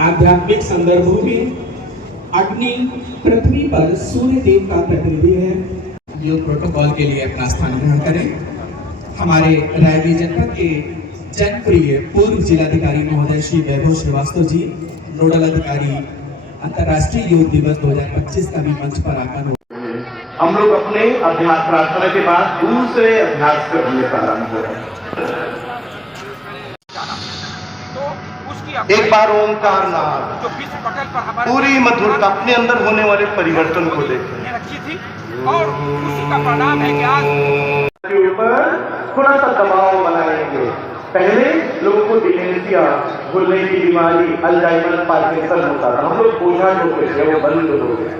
आध्यात्मिक संदर्भों में अग्नि पृथ्वी पर सूर्य देव का प्रतिनिधि है। योग प्रोटोकॉल के लिए अपना स्थान ग्रहण करें। हमारे रायगढ़ जनपद के जनप्रिय पूर्व जिलाधिकारी महोदय श्री वैभव श्रीवास्तव जी, नोडल अधिकारी अंतर्राष्ट्रीय योग दिवस 2025 का भी मंच पर आकर हम लोग अपने अभ्यास प्रार्थना के बाद दूसरे अभ्यास करने प्रारंभ हो रहे हैं। एक बार ओंकार नाद पूरी मधुरता अपने अंदर होने वाले परिवर्तन को देखें और उसी का परिणाम है कि आज के ऊपर थोड़ा सा दबाव बनाएंगे। पहले लोगों को डिमेंशिया, भूलने की बीमारी, अल्जाइमर, पार्किंसन होता था, हम लोग बोझा ढोते थे, वो बंद हो गया।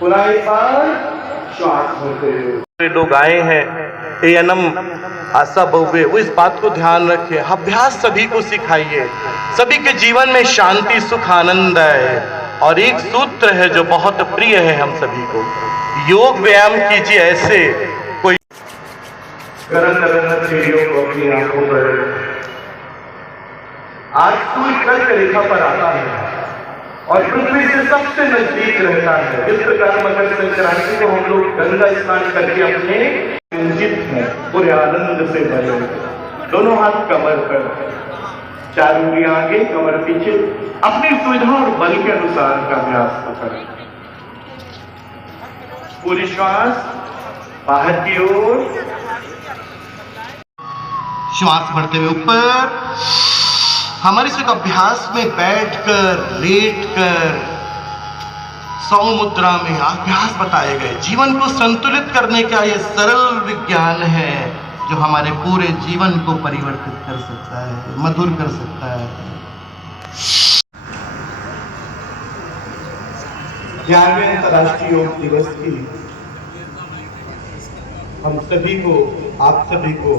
पुनः एक बार श्वास भरते हुए लोग आए हैं एनम आशा बहुवे, वो इस बात को ध्यान रखे। अभ्यास सभी को सिखाइए, सभी के जीवन में शांति सुख आनंद आए। और एक सूत्र है जो बहुत प्रिय है हम सभी को, योग व्यायाम कीजिए ऐसे कोई गरम सीढ़ियों को अपनी आंखों पर आज सूर्य कर्क रेखा पर आता है और पृथ्वी से सबसे नजदीक रहता है। इस प्रकार मकर संक्रांति को हम लोग गंगा स्नान करके अपने रंजित हैं, पूरे आनंद से भरे। दोनों हाथ कमर पर, चार उंगलियां आगे, कमर पीछे, अपनी सुविधा और बल के अनुसार का अभ्यास करें। पूरी श्वास बाहर की ओर, श्वास भरते हुए ऊपर। हमारे इस अभ्यास में बैठकर, लेटकर, सौ मुद्रा में अभ्यास बताए गए। जीवन को संतुलित करने का यह सरल विज्ञान है जो हमारे पूरे जीवन को परिवर्तित कर सकता है, मधुर कर सकता है। 11वें अंतर्राष्ट्रीय योग दिवस की हम सभी को, आप सभी को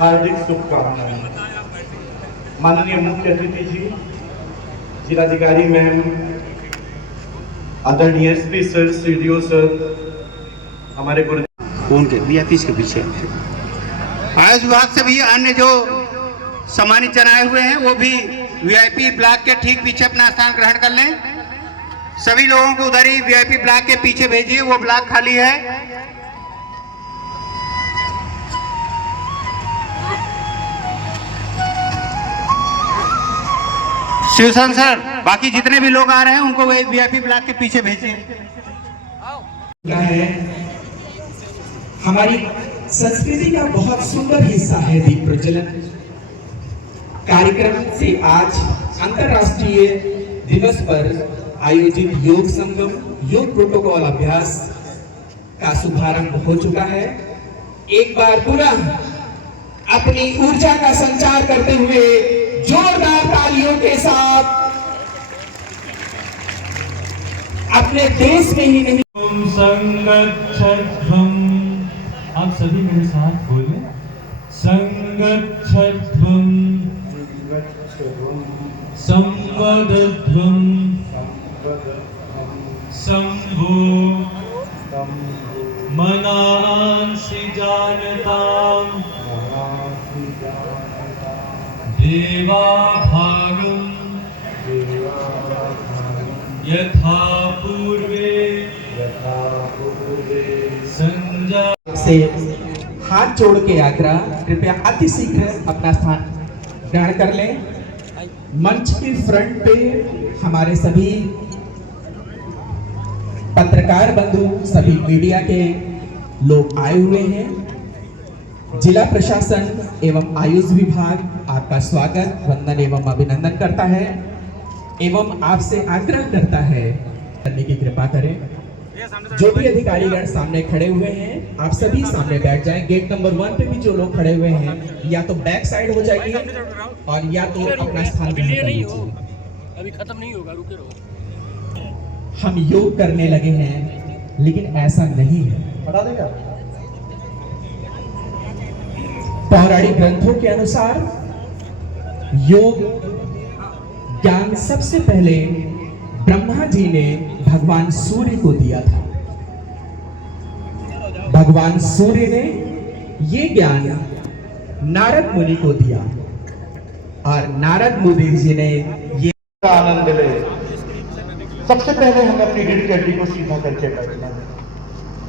हार्दिक शुभकामनाएं। माननीय मुख्य अतिथि जी, जिलाधिकारी मैम, आदरणीय एसपी सर, सीडीओ सर, हमारे गुरु उनके वीआईपी के पीछे आयुष विभाग से भी अन्य जो सम्मानित जनाए हुए हैं वो भी वीआईपी ब्लॉक के ठीक पीछे अपना स्थान ग्रहण कर लें। सभी लोगों को उधर ही वीआईपी ब्लॉक के पीछे भेजिए, वो ब्लॉक खाली है। शिवसन सर, बाकी जितने भी लोग आ रहे हैं उनको वीआईपी ब्लॉक के पीछे भेजिए। हमारी संस्कृति का बहुत सुंदर हिस्सा है दीप प्रज्वलन कार्यक्रम से आज अंतर्राष्ट्रीय दिवस पर आयोजित योग संगम, योग प्रोटोकॉल अभ्यास का शुभारंभ हो चुका है। एक बार पुनः अपनी ऊर्जा का संचार करते हुए जोरदार तालियों के साथ अपने देश में ही नहीं, संगच्छध्वम्, आप सभी मेरे साथ बोले, संगच्छध्वम्, संवदध्वम्, शंभो मनांसि जानताम् देवाभागम् यथा पूर्वे संजा से हाथ जोड़ के आग्रह, कृपया अति शीघ्र अपना स्थान ग्रहण कर लें। मंच के फ्रंट पे हमारे सभी पत्रकार बंधु, सभी मीडिया के लोग आए हुए हैं। जिला प्रशासन एवं आयुष विभाग आपका स्वागत, वंदन एवं अभिनंदन करता है एवं आपसे आग्रह करता है करने की कृपा करें। जो भी अधिकारीगण सामने खड़े हुए हैं, आप सभी सामने बैठ जाएं। गेट नंबर 1 पे भी जो लोग खड़े हुए हैं, या तो बैक साइड हो जाइए और या तो अपना स्थान ग्रहण कर लीजिए। अभी खत्म नहीं होगा, रुके रहो। हम योग करने लगे हैं, लेकिन ऐसा नहीं है। बता देगा पौराणिक ग्रंथों के अनुसार योग ज्ञान सबसे पहले ब्रह्मा जी ने भगवान सूर्य को दिया था। भगवान सूर्य ने ये ज्ञान नारद मुनि को दिया और नारद मुनि जी ने ये आनंद ले। सबसे पहले हमें अपनी रीढ़ की हड्डी को सीधा करके बैठना है।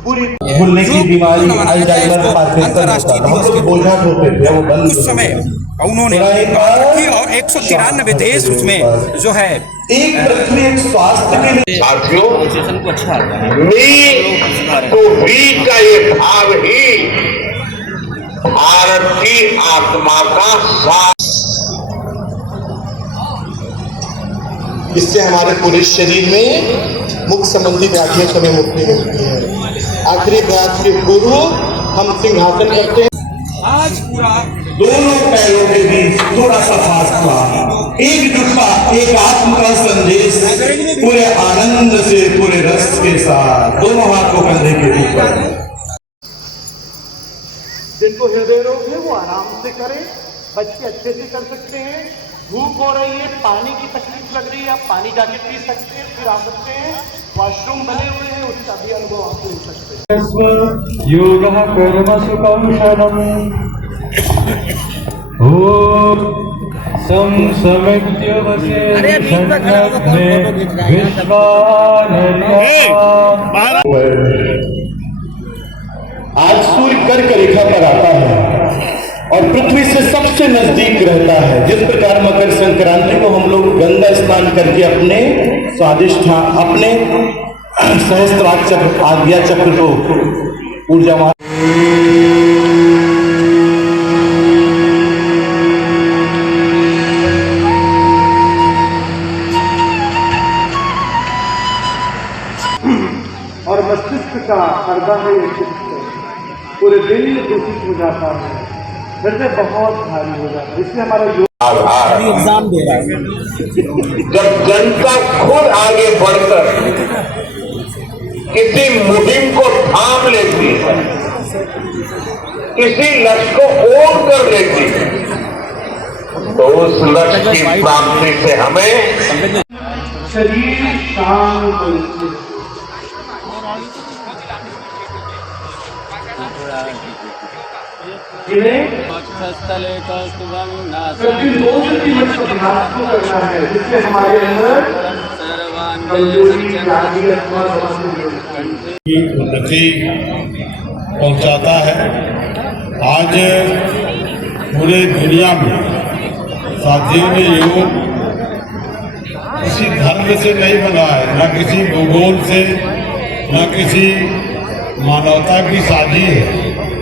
पूरी भूलने की बीमारी अल्जाइमर पार्किंसन होता था, हम लोग बोझा ढोते थे, वो बंद उस समय उन्होंने बात रखी और 193 देश उसमें जो है एक पृथ्वी एक स्वास्थ्य के लिए। साथियों, मी तो वी का ये भाव ही भारत की आत्मा का साथ, इससे हमारे पूरे शरीर में मुख संबंधी व्याधियों से हमें मुक्ति मिलती है। आखिरी व्याध के पूर्व हम सिंहासन करते हैं। आज पूरा दोनों पैरों के बीच थोड़ा सा फासला, एकजुटता, एक आत्म का संदेश, पूरे आनंद से, पूरे रस के साथ दोनों हाथ को कंधे के ऊपर। जिनको हृदय रोग है वो आराम से करें, बच्चे अच्छे से कर सकते हैं। भूख हो रही है, पानी की तकलीफ लग रही है, आप पानी जाके पी सकते हैं, फिर आ सकते हैं। वॉशरूम बने हुए हैं, उसका भी अनुभव आप ले सकते हैं। योगः कर्मसु कौशलम् ओम संसमित्य आज सूर्य कर्क रेखा पर आता है और पृथ्वी से सबसे नजदीक रहता है। जिस प्रकार मकर संक्रांति को हम लोग गंगा स्नान करके अपने स्वादिष्ठान, अपने सहस्त्रार चक्र, आज्ञा चक्र को ऊर्जावान और मस्तिष्क का पर्दा है, ये चित्त पूरे दिन दूषित हो जाता है, हृदय बहुत भारी हो जाता है। इसलिए हमारा एग्जाम दे रहा है। जब जनता खुद आगे बढ़कर किसी मुहिम को थाम लेती है, किसी लक्ष्य को ओढ़ कर लेती है, तो उस लक्ष्य की प्राप्ति से हमें शरीर शांत करना है, जिससे हमारे अंदर उन्नति पहुंचाता है। आज पूरे दुनिया में साथियों ने योग किसी धर्म से नहीं बना है, न किसी भूगोल से, न किसी मानवता की साझी है।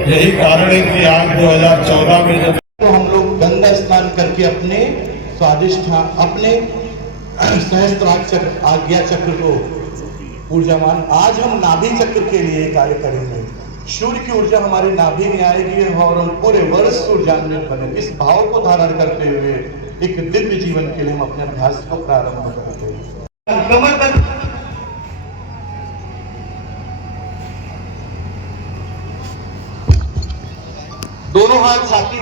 यही कारण है कि आज 2014 में जब तो हम लोग गंगा स्नान करके अपने स्वादिष्ठान, अपने सहस्त्रार चक्र, आज्ञा चक्र को ऊर्जावान, आज हम नाभि चक्र के लिए कार्य करेंगे। सूर्य की ऊर्जा हमारी नाभि में आएगी और पूरे वर्ष ऊर्जान्वित बने। इस भाव को धारण करते हुए एक दिव्य जीवन के लिए हम अपने अभ्यास को प्रारंभ करते हैं। कमर तक दोनों हाथ छाती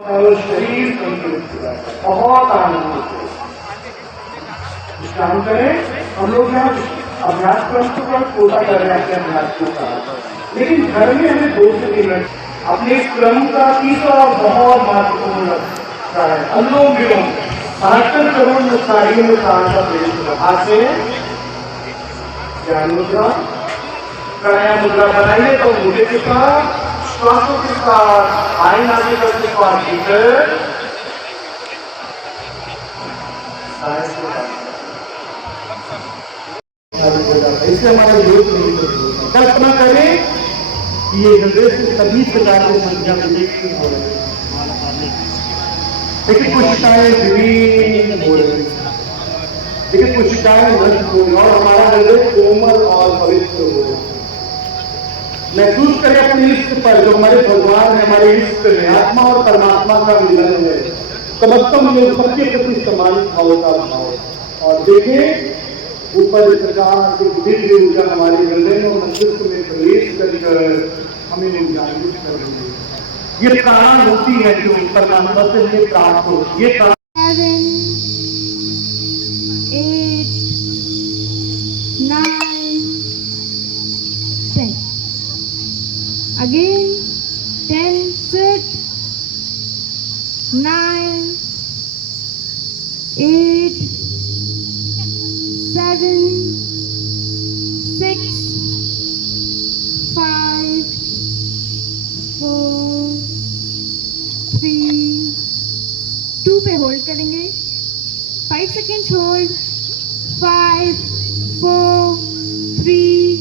और शरीर तंदुरुस्त हो जाता है, बहुत आनंद होता है। काम करें, हम लोग यहाँ अभ्यास क्रम को पूरा कर रहे हैं अपने अभ्यास को साथ, लेकिन घर में हमें 2 से 3 मिनट अपने क्रम का तीसरा बहुत महत्वपूर्ण लगता है। अनुलोम विलोम 78 करोड़ मुस्कारियों में का प्रयोग हाथ से ध्यान मुद्रा, प्राणायाम मुद्रा बनाइए तो मुझे के साथ, श्वासों के साथ, आइन आगे करके श्वास भीतर, इससे हमारा योग नहीं होता। कल्पना करें कि ये हृदय से सभी प्रकार की संख्या में विकसित हो रहे हैं, लेकिन कोशिकाएं विलीन हो रही हैं, लेकिन कोशिकाएं नष्ट हो रही और हमारा हृदय कोमल और पवित्र हो रहा है। महसूस करें अपने इष्ट पर, जो हमारे भगवान है, हमारे इष्ट है, आत्मा और परमात्मा का मिलन है। समस्तम में सबके प्रति समान भाव का भाव, और देखें ऊपर इस प्रकार से दिव्य ऊर्जा हमारे हृदय में और मस्तिष्क में प्रवेश कर हमें ऊर्जान्वित कर रही है। ये प्राण होती है जो परमात्मा से हमें प्राप्त हो, ये 7, 8, 9, 10. Again, 10, sit, 9, 8, 7, 6, 5, 4, 3, 2 पे होल्ड करेंगे, 5 सेकेंड्स होल्ड, 5, 4, 3,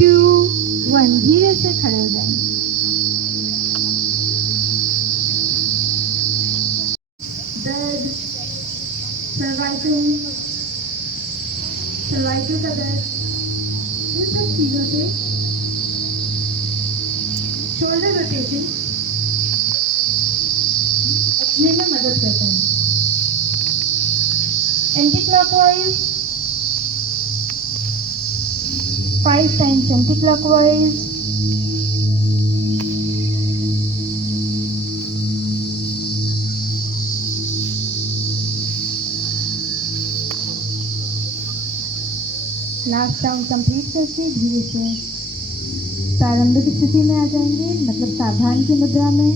2, 1. धीरे से खड़े हो जाएंगे. दर्द, सर्वाइकल का दर्द, इन सब चीजों से शोल्डर रोटेशन बचने में मदद करता है. Anti clockwise 5 times anti clockwise. Last round complete करके धीरे से प्रारंभिक स्थिति में आ जाएंगे, मतलब सावधान की मुद्रा में.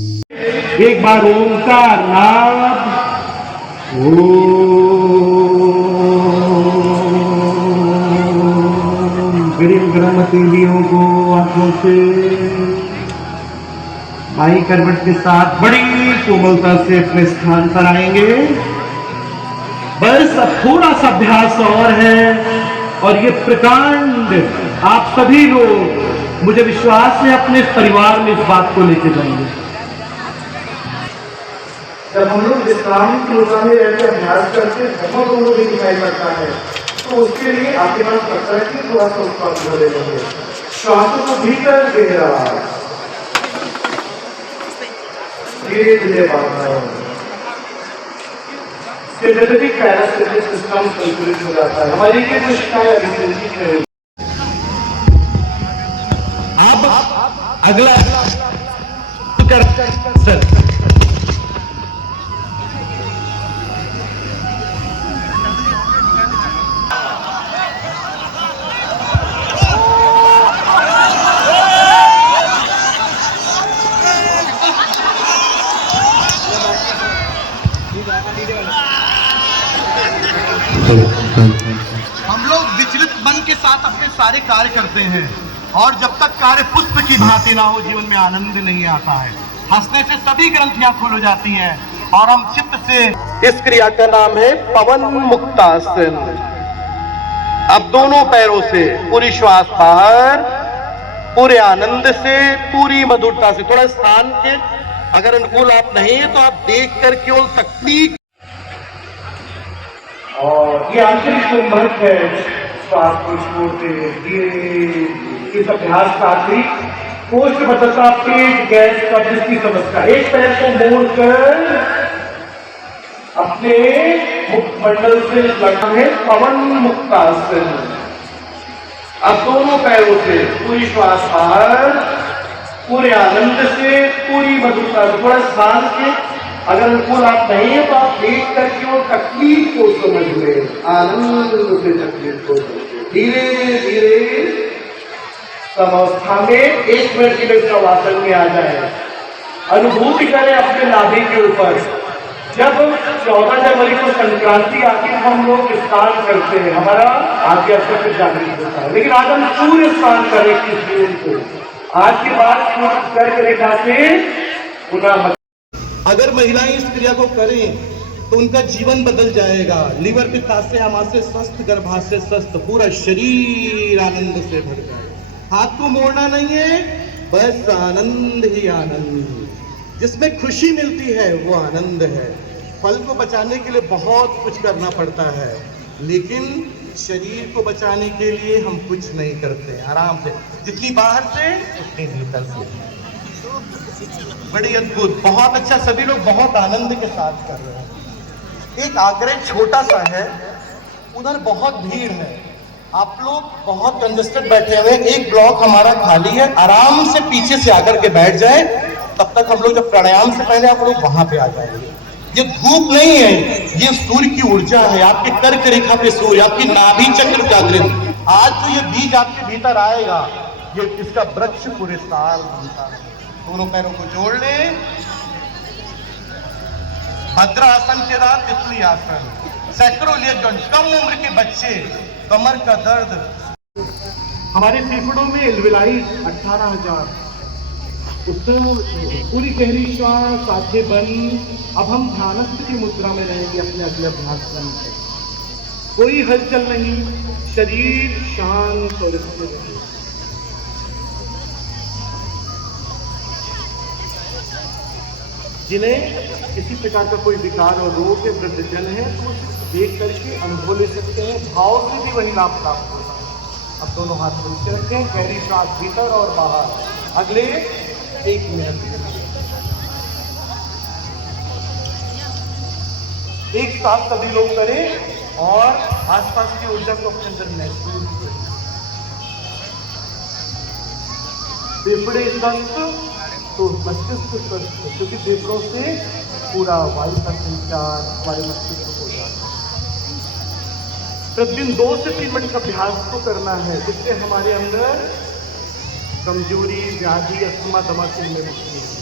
एक बार ओंकार नाद, गरीब गर्भवती स्त्रियों को आंखों से बाई करवट के साथ बड़ी कोमलता से अपने स्थान पर आएंगे. बस अब थोड़ा सा अभ्यास और है और ये प्रकांड आप सभी लोग, मुझे विश्वास है, अपने परिवार में इस बात को लेके जाएंगे. जब हम लोग विश्राम की मुद्रा में रहकर अभ्यास करते हैं, बहुत लोगों भी दिखाई पड़ता है, तो उसके लिए आपके पास पड़ता है कि थोड़ा सा उत्पाद हो लेंगे. श्वासों को भीतर गहरा धीरे धीरे बाहर, सिंथेटिक पैरासिटिक सिस्टम संतुलित हो जाता है. हमारी ये कोशिकाएं अभिसंधित. अब अगला सर हम लोग विचलित मन के साथ अपने सारे कार्य करते हैं और जब तक कार्य पुष्प की भांति ना हो, जीवन में आनंद नहीं आता है. हंसने से सभी ग्रंथियां खुल हो जाती हैं और हम चित्त से. इस क्रिया का नाम है पवन मुक्तासन. अब दोनों पैरों से पूरी श्वास बाहर, पूरे आनंद से, पूरी मधुरता से. थोड़ा स्थान के अगर अनुकूल आप नहीं है तो आप देख कर केवल तकनीक. और ये आंतरिक संबंध है श्वास को छोड़ते धीरे. इस अभ्यास का आखिरी कोष्ठबद्धता, पेट, गैस, कब्ज की समस्या. एक पैर को मोड़कर अपने मुखमंडल से लगा है पवन मुक्तासन. अब दोनों पैरों से पूरी श्वास बाहर, पूरे आनंद से, पूरी मधुरता से. थोड़ा शांत के अगर अनुकूल आप नहीं है तो आप देख कर केवल तकलीफ को समझ लें, आनंद से तकलीफ को धीरे धीरे अवस्था में 1 मिनट के लिए शवासन में आ जाए. अनुभूति करें अपने नाभि के ऊपर. जब 14 जनवरी को संक्रांति आती है हम लोग स्नान करते हैं, हमारा आज्ञा चक्र जागृत होता है. लेकिन आज हम सूर्य स्नान करें किस जून को. आज के बाद सूर्य कर्क रेखा से पुनः. अगर महिलाएं इस क्रिया को करें तो उनका जीवन बदल जाएगा. लीवर पित्ताशय आमाशय स्वस्थ, गर्भाशय स्वस्थ, पूरा शरीर आनंद से भर जाएगा. हाथ को मोड़ना नहीं है, बस आनंद ही आनंद. जिसमें खुशी मिलती है वो आनंद है. फल को बचाने के लिए बहुत कुछ करना पड़ता है, लेकिन शरीर को बचाने के लिए हम कुछ नहीं करते. आराम से, जितनी बाहर से उतनी भीतर से. बड़ी अद्भुत, बहुत अच्छा. सभी लोग बहुत आनंद के साथ कर रहे हैं. एक आग्रह छोटा सा है, उधर बहुत भीड़ है, आप लोग बहुत कंजस्टेड बैठे हुए हैं. एक ब्लॉक हमारा खाली है, आराम से पीछे से आकर के बैठ जाए तब तक हम लोग जब प्राणायाम से पहले आप लोग वहां पे आ जाएंगे। ये धूप नहीं है, ये सूर्य की ऊर्जा है, आपके कर्क रेखा पे सूर्य, आपकी नाभि चक्र जागृत। आज तो ये बीज आपके भीतर आएगा, ये इसका वृक्ष पूरे साल बनता है। दोनों पैरों को जोड़ ले, भद्रासन के बाद तितली आसन, सैक्रोलियन। कम उम्र के बच्चे, कमर का दर्द, हमारे फेफड़ों में एल्वेलाइज 18,000। पूरी गहरी श्वास, आंखें बंद। अब हम ध्यानस्थ की मुद्रा में रहेंगे अपने अगले अभ्यास में। कोई हलचल नहीं, शरीर शांत और स्थिर रहे। जिन्हें किसी प्रकार का कोई विकार और रोग है, वृद्धजन है, तो देख करके अनुभव ले सकते हैं, भाव से भी वही लाभ प्राप्त होगा। अब दोनों हाथ नीचे रखें, गहरी सांस भीतर और बाहर। अगले 1 मिनट एक साथ सभी लोग करें और आसपास की ऊर्जा को अपने अंदर महसूस करें। फेफड़े स्वस्थ तो मस्तिष्क स्वस्थ, क्योंकि फेफड़ों से पूरा वायु का संचार हमारे मस्तिष्क को हो जाता है। प्रतिदिन 2 से 3 मिनट का अभ्यास को करना है, जिससे हमारे अंदर कमजोरी, व्याधि, अस्थमा, दमा से में मुक्ति है।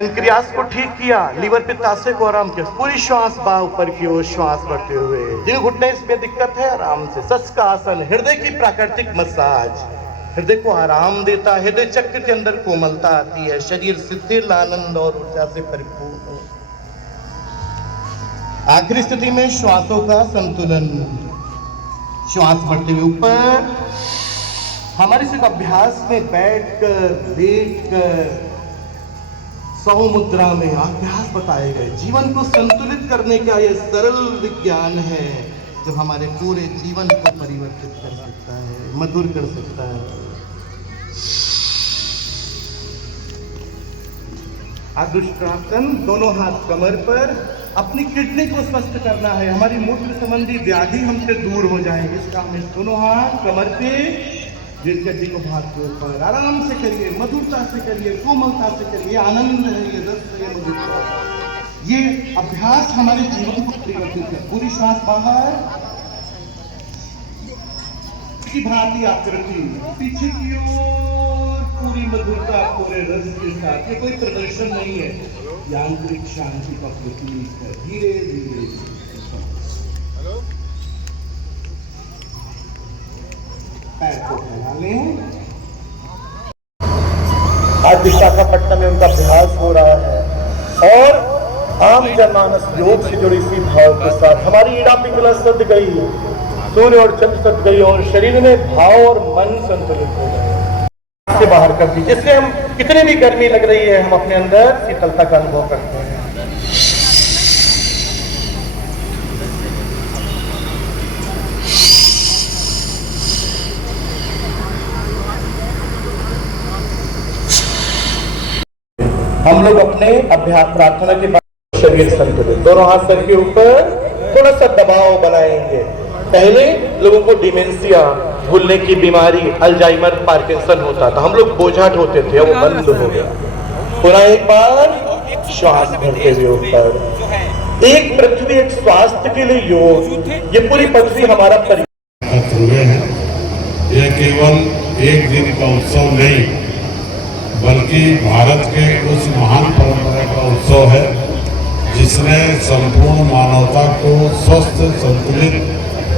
पैंक्रियास को ठीक किया, लीवर पित्ताशय को आराम किया। पूरी श्वास बाह ऊपर की ओर श्वास बढ़ते हुए। दिल घुटने इसमें दिक्कत है, आराम से शशक आसन, हृदय की प्राकृतिक मसाज हृदय को आराम देता है। हृदय चक्र के अंदर कोमलता आती है, शरीर शिथिल, आनंद और ऊर्जा से परिपूर्ण। आखिरी स्थिति में श्वासों का संतुलन, श्वास बढ़ते हुए ऊपर। हमारे सिर्फ अभ्यास में बैठकर, लेटकर, सौ मुद्रा में अभ्यास बताए गए। जीवन को संतुलित करने का यह सरल विज्ञान है, जो हमारे पूरे जीवन को परिवर्तित कर सकता है, मधुर कर सकता है। अदृष्टासन, दोनों हाथ कमर पर। अपनी किडनी को स्वस्थ करना है, हमारी मूत्र संबंधी व्याधि हमसे दूर हो जाएगी। इसका हमें दोनों हाथ कमर पे, रीढ़ की हड्डी को भाग के ऊपर आराम से करिए, मधुरता से करिए, कोमलता से करिए। आनंद है, ये रस है, ये मधुरता। ये अभ्यास हमारे जीवन को परिवर्तित कर। पूरी सांस बाहर, भांति आकृति पीछे की ओर, पूरी मधुरता, पूरे रस के साथ। ये कोई प्रदर्शन नहीं है, यांत्रिक शांति का प्रतीक है। धीरे धीरे पैर को फैला लें। आज विशाखापट्टनम में उनका अभ्यास हो रहा है और आम जनमानस योग से जुड़ी इसी भाव के साथ हमारी ईड़ा पिंगला सद गई, सूर्य और चंद्र सद गई और शरीर में भाव और मन संतुलित हो गए। से बाहर कर दीजिए, जिससे हम कितनी भी गर्मी लग रही है, हम अपने अंदर शीतलता का अनुभव करते हैं। हम लोग अपने अभ्यास प्रार्थना के बाद शरीर संतुलित, दोनों हाथ सर के ऊपर, थोड़ा सा दबाव बनाएंगे। पहले लोगों को डिमेंशिया, भूलने की बीमारी, अल्जाइमर, पार्किंसन होता था, हम लोग बोझाट होते थे, वो बंद हो गया। पूरा एक बार श्वास भरते हुए ऊपर। एक पृथ्वी, एक स्वास्थ्य के लिए योग। ये पूरी पृथ्वी हमारा परिवार है। यह केवल एक दिन का उत्सव नहीं, बल्कि भारत के उस महान परंपरा का उत्सव है जिसने संपूर्ण मानवता को स्वस्थ, संतुलित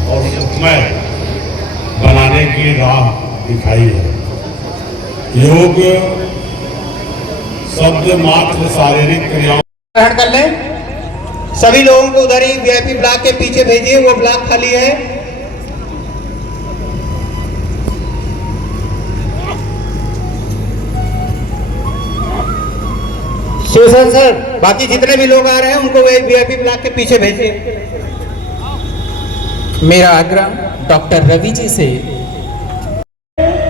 और सुखमय बनाने की राह दिखाई है। योग शब्द मात्र शारीरिक क्रियाओं ग्रहण कर लें। सभी लोगों को उधर ही वीआईपी ब्लॉक के पीछे भेजिए, वो ब्लॉक खाली है। शिवसन सर, बाकी जितने भी लोग आ रहे हैं उनको वीआईपी ब्लॉक के पीछे भेजिए। मेरा आग्रह डॉक्टर रवि जी से,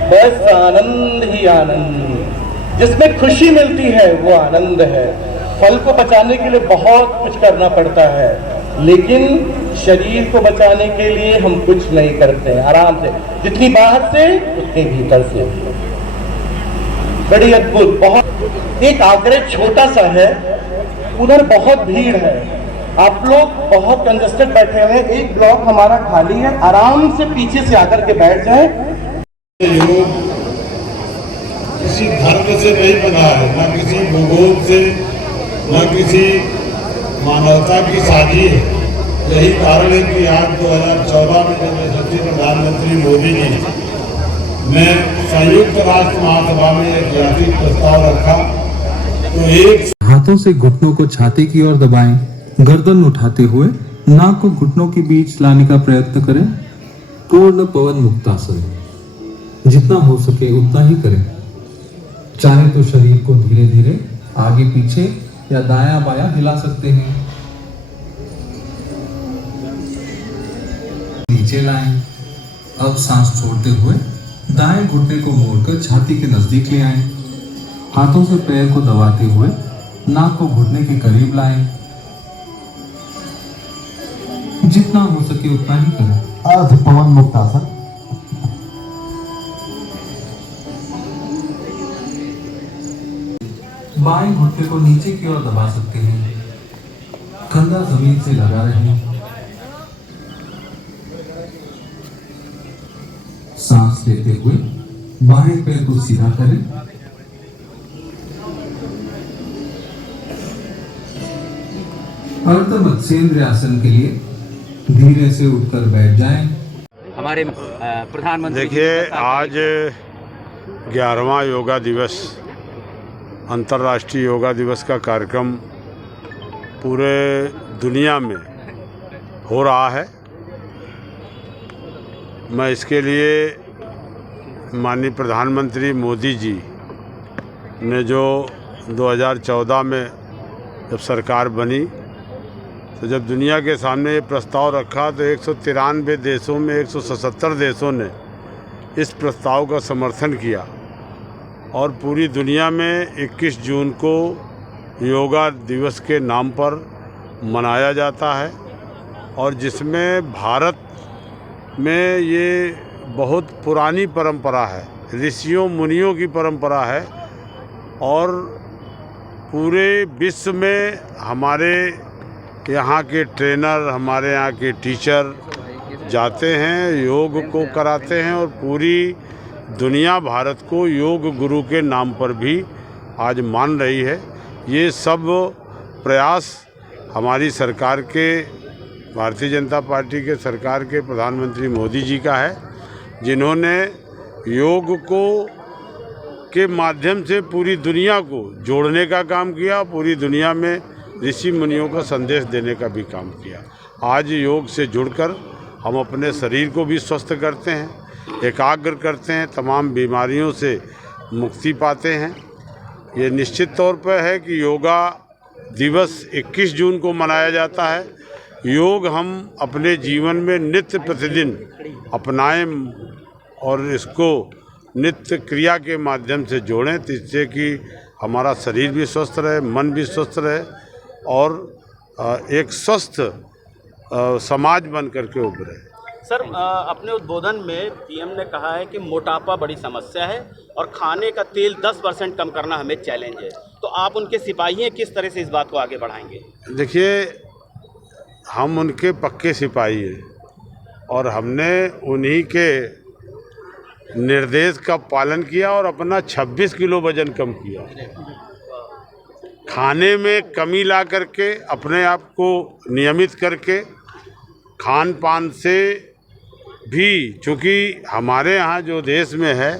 बस आनंद ही आनंद, जिसमें खुशी मिलती है वो आनंद है। फल को बचाने के लिए बहुत कुछ करना पड़ता है, लेकिन शरीर को बचाने के लिए हम कुछ नहीं करते हैं, आराम से, जितनी बाहर से उतनी भीतर से। बड़ी अद्भुत, बहुत एक आग्रह छोटा सा है, उधर बहुत भीड़ है, आप लोग बहुत कंजस्टेड बैठे हुए हैं, एक ब्लॉक हमारा खाली है, आराम से पीछे से आकर के बैठ जाएं। योग किसी धर्म से नहीं बना है, न किसी भूगोल से, न किसी मानवता की साझी है। यही कारण है कि आज 2014 में जब यशस्वी प्रधानमंत्री मोदी जी ने संयुक्त राष्ट्र महासभा में ऐतिहासिक प्रस्ताव रखा तो एक हाथों से घुटनों को छाती की ओर दबाएं, गर्दन उठाते हुए नाक को घुटनों के बीच लाने का प्रयत्न करें। पूर्ण पवन मुक्तासन, जितना हो सके उतना ही करें। चाहे तो शरीर को धीरे धीरे आगे पीछे या दायां बायां हिला सकते हैं। नीचे लाएं। अब सांस छोड़ते हुए दाएं घुटने को मोड़कर छाती के नजदीक ले आएं। हाथों से पैर को दबाते हुए नाक को घुटने के करीब लाएं। जितना हो सके उतना ही करें। अर्ध पवन मुक्तासन। बाएं घुटने को नीचे की ओर दबा सकते हैं। कंधा जमीन से लगा रहें। सांस लेते हुए बाएं पैर को सीधा करें। अर्ध मत्स्येंद्र आसन के लिए धीरे से उठकर बैठ जाएं। हमारे प्रधानमंत्री देखिए, आज 11वां योगा दिवस, अंतर्राष्ट्रीय योगा दिवस का कार्यक्रम पूरे दुनिया में हो रहा है। मैं इसके लिए माननीय प्रधानमंत्री मोदी जी ने जो 2014 में जब सरकार बनी तो जब दुनिया के सामने ये प्रस्ताव रखा तो 193 देशों में 177 देशों ने इस प्रस्ताव का समर्थन किया और पूरी दुनिया में 21 जून को योगा दिवस के नाम पर मनाया जाता है और जिसमें भारत में ये बहुत पुरानी परंपरा है, ऋषियों मुनियों की परंपरा है और पूरे विश्व में हमारे यहाँ के ट्रेनर, हमारे यहाँ के टीचर जाते हैं, योग को कराते हैं और पूरी दुनिया भारत को योग गुरु के नाम पर भी आज मान रही है। ये सब प्रयास हमारी सरकार के, भारतीय जनता पार्टी के सरकार के प्रधानमंत्री मोदी जी का है, जिन्होंने योग को के माध्यम से पूरी दुनिया को जोड़ने का काम किया, पूरी दुनिया में ऋषि मुनियों का संदेश देने का भी काम किया। आज योग से जुड़कर हम अपने शरीर को भी स्वस्थ करते हैं, एकाग्र करते हैं, तमाम बीमारियों से मुक्ति पाते हैं। ये निश्चित तौर पर है कि योगा दिवस 21 जून को मनाया जाता है। योग हम अपने जीवन में नित्य प्रतिदिन अपनाएं और इसको नित्य क्रिया के माध्यम से जोड़ें, जिससे कि हमारा शरीर भी स्वस्थ रहे, मन भी स्वस्थ रहे और एक स्वस्थ समाज बन करके उभरे। सर, अपने उद्बोधन में पीएम ने कहा है कि मोटापा बड़ी समस्या है और खाने का तेल 10% कम करना हमें चैलेंज है, तो आप उनके सिपाही हैं, किस तरह से इस बात को आगे बढ़ाएंगे? देखिए, हम उनके पक्के सिपाही हैं और हमने उन्हीं के निर्देश का पालन किया और अपना 26 किलो वजन कम किया। खाने में कमी ला करके, अपने आप को नियमित करके, खान पान से भी, चूँकि हमारे यहाँ जो देश में है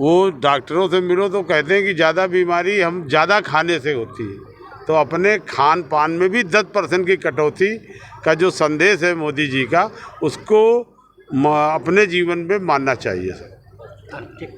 वो डॉक्टरों से मिलो तो कहते हैं कि ज़्यादा बीमारी हम ज़्यादा खाने से होती है, तो अपने खान पान में भी 10% की कटौती का जो संदेश है मोदी जी का, उसको अपने जीवन में मानना चाहिए सर।